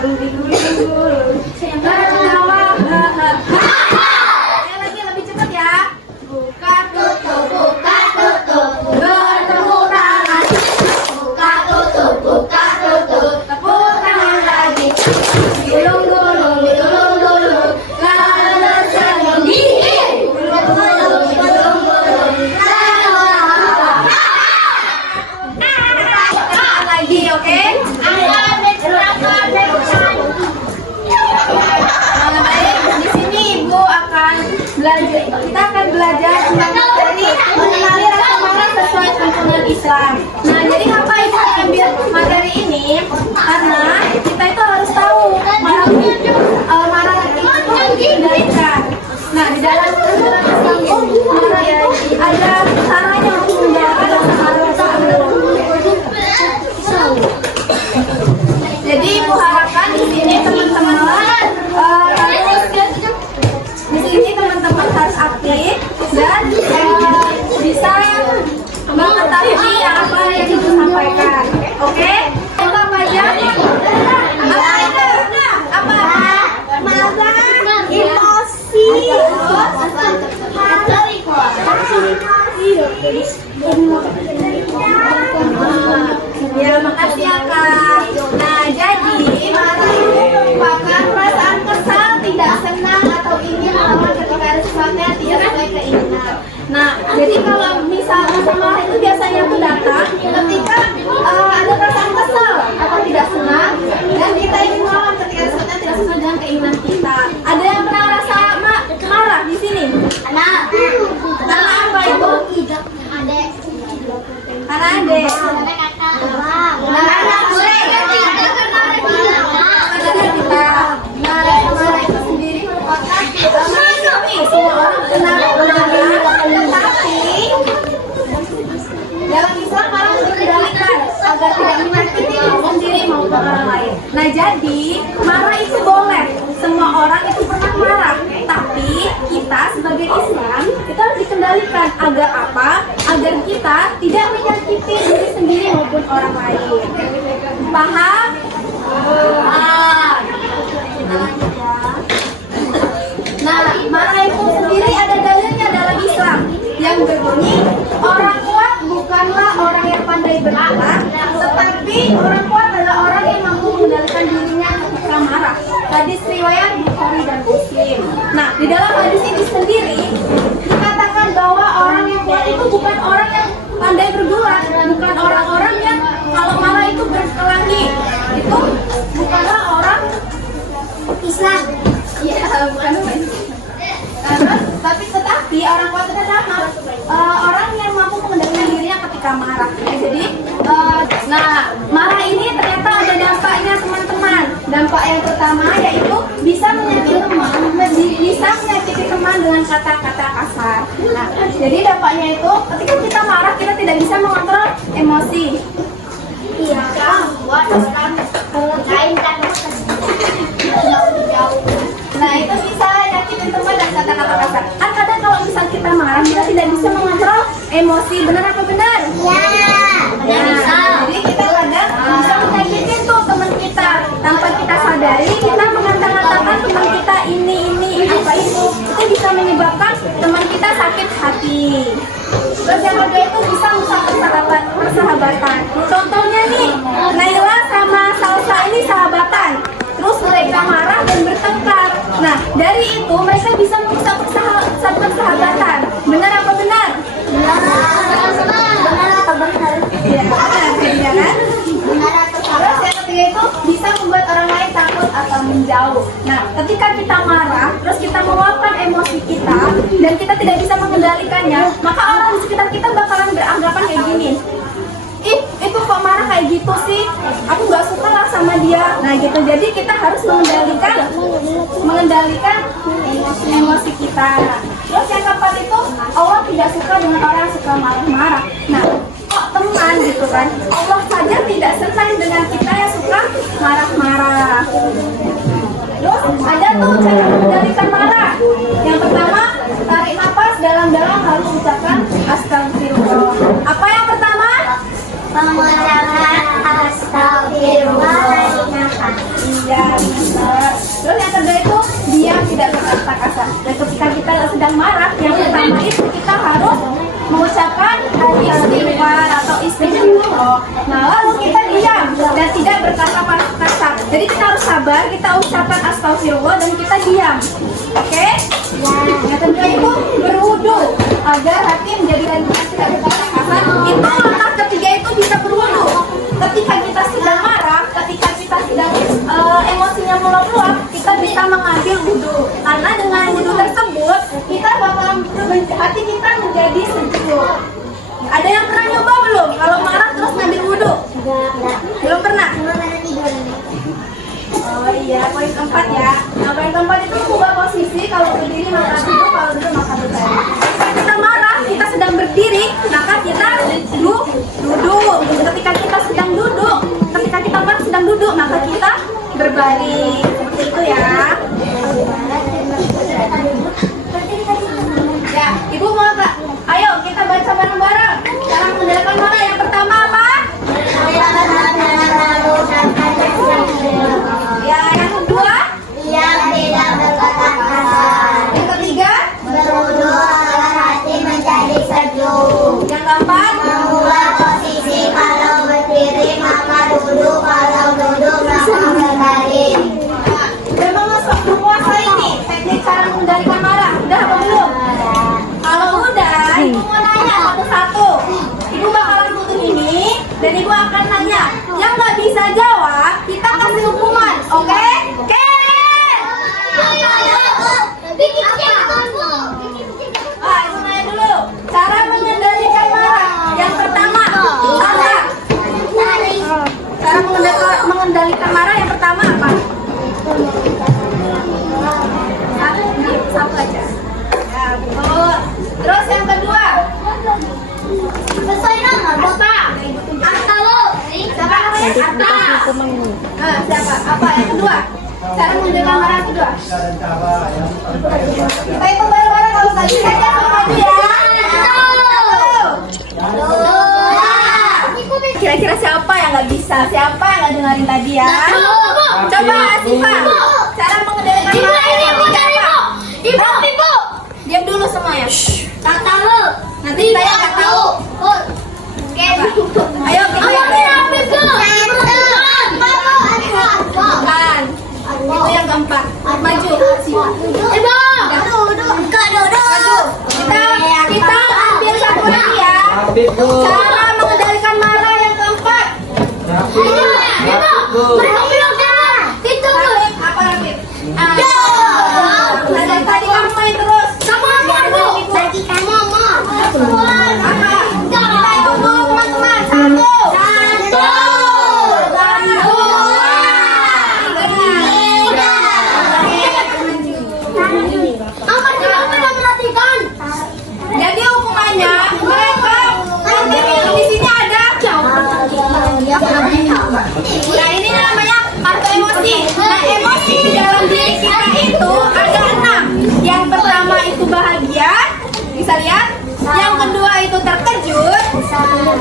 Lagi lebih cepat ya. Buka tutup bertemu tangan. Buka tutup tepuk tangan lagi. Gulung gulung lalu senyum. Gulung gulung lagi, oke? Di sini Ibu akan belajar. Kita akan belajar tentang materi mengenali rasa marah sesuai tuntunan Islam. Nah, jadi apa Ibu ambil materi ini? Karena kita itu harus tahu marah itu dikendalikan. Nah, di dalam tuntunan Islam marah itu ada caranya untuk mengendalikan rasa marah tersebut. Jadi Ibu harapkan di sini teman-teman aktif dan bisa mengetahui apa yang Ibu sampaikan. Oke? Itu apa aja? Apa itu? Apa? Marah, emosi, ya, makasih ya Kak. Nah, jadi marah itu merupakan perasaan kesal, tidak senang atau ingin melawan ketika ada sesuatu yang tidak sesuai keinginan. Nah, jadi kalau misalnya marah itu biasanya tuh datang ketika ada perasaan kesal atau tidak senang dan kita ingin melawan ketika ada sesuatu yang tidak sesuai dengan keinginan kita. Ada yang pernah rasa marah di sini? Karena apa itu? Karena adek. Marah itu sendiri merupakan semua orang kenal tetapi dalam Islam marah harus dikendalikan agar tidak menyakiti diri sendiri maupun orang lain. Nah, jadi marah itu boleh, semua orang itu pernah marah, tapi kita sebagai Islam kita harus dikendalikan agar apa? Agar kita tidak menyakiti diri sendiri maupun orang lain. Paham? Nah, marah itu sendiri ada dalilnya dalam Islam yang berbunyi, orang kuat bukanlah orang yang pandai bergerak, tetapi orang kuat adalah orang yang mampu mengendalikan dirinya ketika marah. Hadis riwayat Bukhari dan Muslim. Nah, di dalam hadis ini sendiri dikatakan bahwa orang yang kuat itu bukan orang yang pandai bergerak, bukan orang-orang yang kalau marah itu berkelahi. Itu bukanlah orang Islam. Ya, bukan tetapi orang kuat adalah orang yang mampu mengendalikan dirinya ketika marah. Jadi, marah ini ternyata ada dampaknya teman-teman. Dampak yang pertama yaitu bisa menyakiti teman dengan kata-kata kasar. Nah, jadi dampaknya itu ketika kita marah kita tidak bisa mengontrol emosi. Iya, buat orang lain kan. Nah, itu bisa nyakitin teman dan kata-kata kasar. Kan kadang kalau misal kita marah, kita tidak bisa mengontrol emosi. Benar apa benar? Ya. Bisa. Jadi kita kadang bisa menyakitin tuh teman kita. Tanpa kita sadari, kita mengatakan teman kita ini, apa itu. Itu bisa menyebabkan teman kita sakit hati. Terus yang kedua itu bisa merusak persahabatan. Contohnya nih, Naila sama Salsa ini sahabatan. Terus mereka marah dan bertengkar. Nah, dari itu mereka bisa merusak persahabatan. Benar apa benar? Benar atau benar? Ya, benar. Terus yang ketiga itu bisa membuat orang lain takut atau menjauh. Nah, ketika kita marah, terus kita meluapkan emosi kita dan kita tidak bisa mengendalikannya, maka orang di sekitar kita bakalan beranggapan kayak gini. Itu kok marah kayak gitu sih? Aku nggak suka lah sama dia. Nah gitu, jadi kita harus mengendalikan emosi kita. Terus yang keempat itu Allah tidak suka dengan orang yang suka marah-marah. Nah, kok teman gitu kan? Allah saja tidak senang dengan kita yang suka marah-marah. Terus ada tuh cara mengendalikan marah. Yang pertama, tarik nafas dalam-dalam harus ucapkan astagfirullah. Apa yang pertama? Mengucapkan astagfirullah. Iya, sedang marah, yang pertama itu kita harus mengucapkan istighfar atau istighfar. Nah, lalu kita diam dan tidak berkata-kata. Jadi kita harus sabar, kita ucapkan astagfirullah dan kita diam. Oke? Yang kedua itu berwudu agar hati menjadi lancar tidak berkata-kata. Itu langkah ketiga itu bisa berwudu. Ketika kita sedang marah, ketika kita sedang emosinya meluap-luap, kita bisa mengambil wudu. Karena dengan wudu tersebut kita bakal hati kita menjadi sejuk. Ada yang pernah nyoba belum? Kalau marah terus ngambil wudu? Belum pernah? Oh iya, poin keempat ya. Nah, poin keempat itu ubah posisi. Kalau berdiri maka duduk, kalau duduk maka berbaring. Ketika kita marah, kita sedang berdiri, maka kita duduk. Ketika kita sedang duduk, ketika kita marah sedang duduk, maka kita berbaring. Seperti itu ya. Ya, Ibu mau Kak? Ayo kita baca bareng-bareng. Cara mengendalikan marah yang pertama apa? Ya, yang kedua? Yang tidak berkata-kata. Yang ketiga? Berwudu agar hati menjadi sejuk. Yang keempat? Mengubah posisi, kalau berdiri maka duduk, kalau duduk maka berbaring. Memang menguasai ini teknik cara mengendalikan marah. Udah apa belum? Kalau udah, Ibu mau nanya satu-satu. Ibu bakalan tutup ini dan Ibu akan nanya. Yang nggak bisa jawab, kita kasih hukuman. Oke? Oke. Ibu nanya dulu. Cara mengendalikan marah. Yang pertama, apa? Cara mengendalikan marah yang pertama apa? Satu aja. Ya, betul. Terus yang kedua? Sesuai nama, Bapak. Atta lo. Siapa namanya? Atta. Siapa? Apa yang kedua? Cara mengendalikan marah yang kedua. Kita itu bareng-bareng kalau nggak bisa aja sama maju ya. Kira-kira siapa yang nggak bisa? Siapa yang nggak dengerin tadi ya? Coba Asifa. Cara mengendalikan marah yang apa? Ibu. Diam dulu semuanya. Tak tahu. Nanti saya nggak tahu. Ayo kita bukan. Itu yang keempat. Maju. Maju. Kita ambil satu lagi ya. Cara mengendalikan marah yang keempat. Apa Rafif? Dari tadi kamu main terus. Kita itu dulu teman-teman. Satu. Jadi hukumannya mereka nanti di sini ada. Nah ini namanya kartu emosi. Nah emosi di dalam diri kita itu ada 6. Yang pertama itu bahagia, bisa lihat. Yang kedua itu terkejut.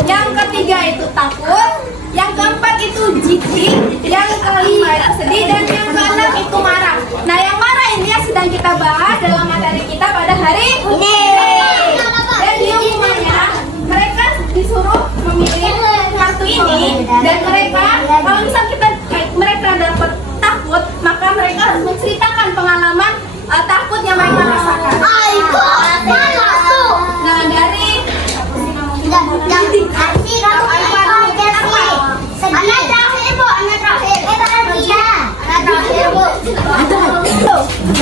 Yang ketiga itu takut. Yang keempat itu jijik. Yang kelima itu sedih. Dan yang keenam itu marah. Nah yang marah ini yang sedang kita bahas dalam materi kita pada hari ini. Dan di hukumannya mereka disuruh memilih kartu ini. Dan mereka kalau misal mereka dapat takut, maka mereka harus menceritakan pengalaman takutnya mereka rasakan. Nah dari nggak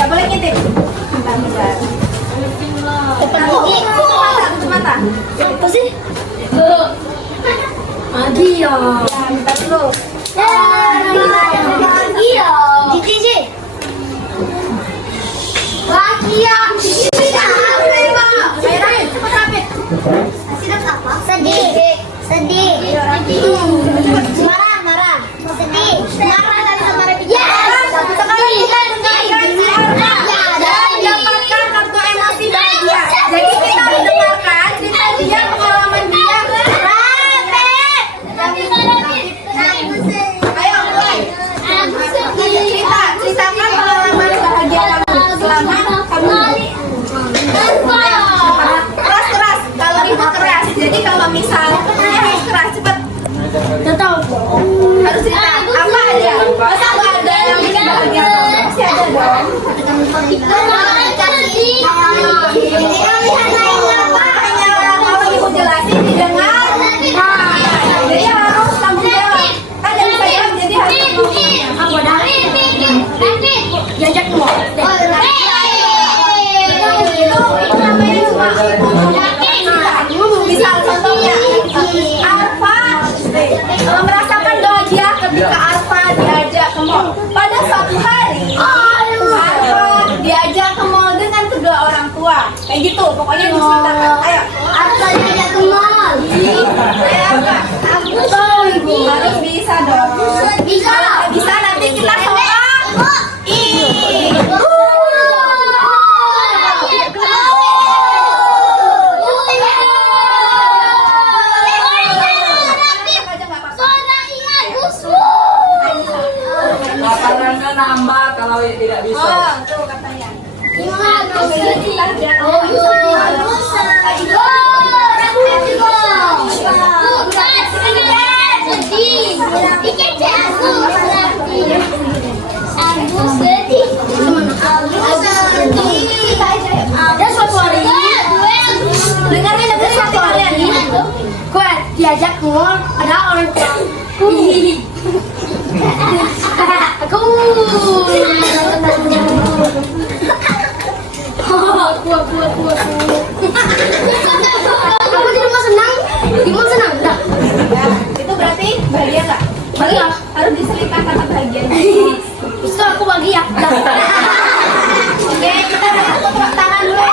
boleh ngintip. Mata. Apa sih? Bahagia. Ya, minta dulu. Bahagia. Bahagia. Sedih. Marah. Sedih. Sekarang kita dengarkan dan dapatkan kartu emosi bahagia. Jadi kita mendengarkan cerita dia, pengalaman dia. Ayo mulai. Ceritakan pengalaman bahagia kamu selama kamu Diajak ke mall. Itu namanya cuma misal contohnya Alfa merasakan bahagia ketika Alfa diajak ke mall. Pada suatu hari Alfa diajak ke mall dengan kedua orang tua. Kayak gitu, pokoknya diceritakan. Ayo, Alfa diajak ke mall. Aku tahu ibu harus bisa dong. Bisa. Bisa nanti kita coba. Lapangannya nambah kalau tidak bisa. Oh, tuh katanya. Ada suatu hari, dengarnya suatu hari gue diajak ke mall, ada orang tua. Aku aku jadi mau senang, gimana senang? Dah. Itu berarti bahagia nggak? Bahagia. Harus diselipkan kata bahagia. Itu aku bahagia. Dah. Oke, kita tepuk tangan dulu.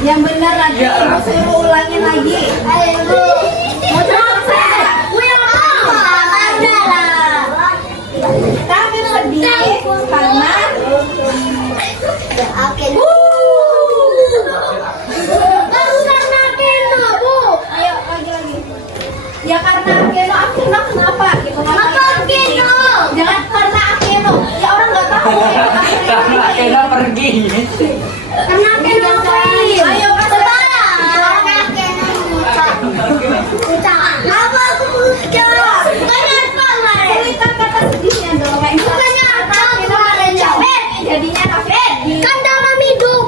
Yang benar lagi, suruh ulangin lagi. Kami sedih karena ayo lagi. Ya karena Keno, Akeno kenapa? Gitu jangan karena Akeno. Ya orang nggak tahu. Karena Kena pergi. Karena Keno pergi. Ayo kasih apa aku ucap? Banyak banget. Cerita kata sedihnya dong. Kayak Bukannya apa? Keno ada capek, jadinya kafe. Kan dalam hidup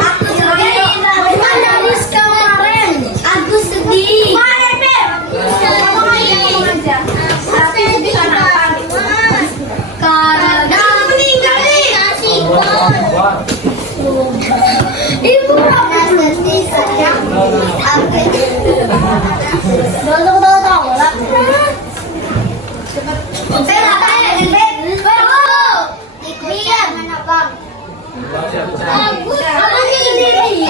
aku sedih. Bukan dari kemarin. Aku sedih. Tapi sedih karena apa? Gitu. Karena meninggal Ibu sedih sayang. Tahu lah. Diam mana bang? Bagus. Aku sendiri.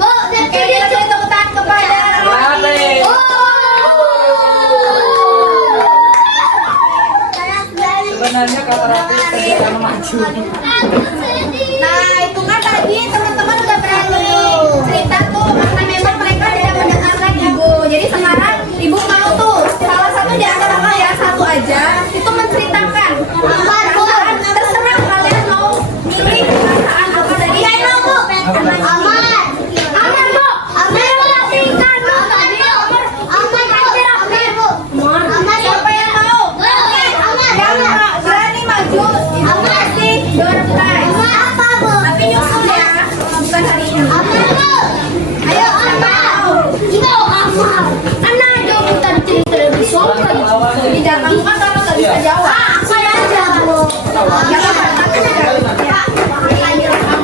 Bu, Oke, kita beri tepuk tangan kepada Rati. Sebenarnya kata Rati kerjaan maju. Nah, itu kan tadi teman-teman udah berani cerita tuh karena memang mereka tidak mendengarkan ibu. Jadi sekarang ibu Anak jawab kita di televisi. Tidak, kamu kan kalau nggak bisa jawab. Saya aja. Jangan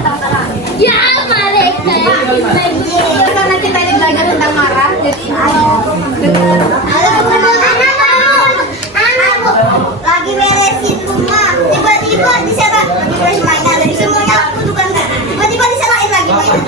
kata-kata. Ya mereka. Karena kita ini belajar tentang marah, jadi Lagi beresin rumah, tiba-tiba diserang lagi beresin mainan dari semuanya aku tuh kan tiba-tiba diserahin lagi mainan.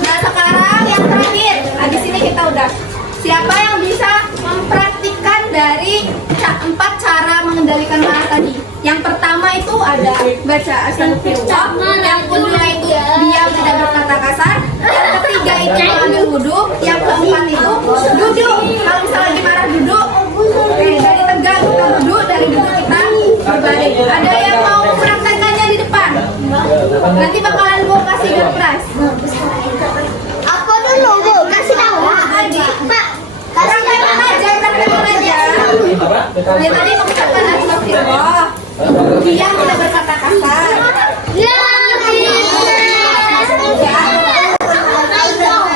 Nah sekarang yang terakhir, habis ini kita udah. Siapa yang bisa mempraktikkan dari 4 cara mengendalikan marah tadi? Yang pertama itu ada baca astagfirullah, yang kedua itu diam tidak berkata kasar, yang ketiga itu mengambil wudhu, yang keempat itu duduk. Kalau misalnya lagi marah duduk, dari tegak kita duduk, dari duduk kita berbalik. Ada yang mau mempraktekannya di depan? Nanti bakalan gue kasih surprise. Apa dulu bu? Kasih tahu. Pak, praktekan aja, praktekan aja. Ya tadi mengucapkan astagfirullah, diam tidak berkata kasar.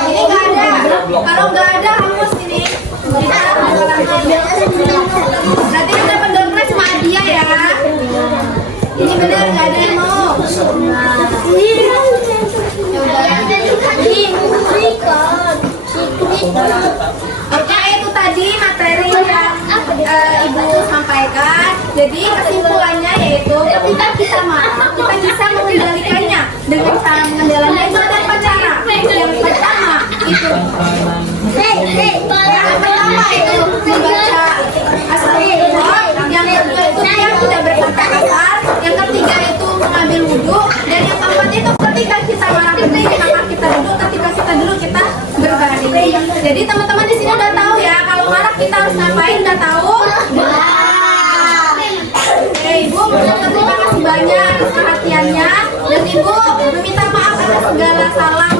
Ini nggak ada. Kalau nggak ada kamu sini. Nanti kita pendorongan sama dia ya. Ini benar nggak ada yang mau. Oke, itu tadi materi yang Ibu sampaikan. Jadi kesimpulannya yaitu ketika kita marah, kita bisa mengendalikannya dengan cara mengendalikannya itu ada 4 cara. Yang pertama itu membaca astagfirullah, yang kedua itu diam tidak berkata kasar, yang ketiga itu mengambil wudhu, dan yang keempat itu ketika kita marah berdiri maka kita duduk, ketika kita duduk kita berbaring. Jadi teman-teman di sini udah tahu ya kalau marah kita harus ngapain, udah tahu? Ibu terima kasih banyak atas perhatiannya, dan Ibu meminta maaf atas segala salah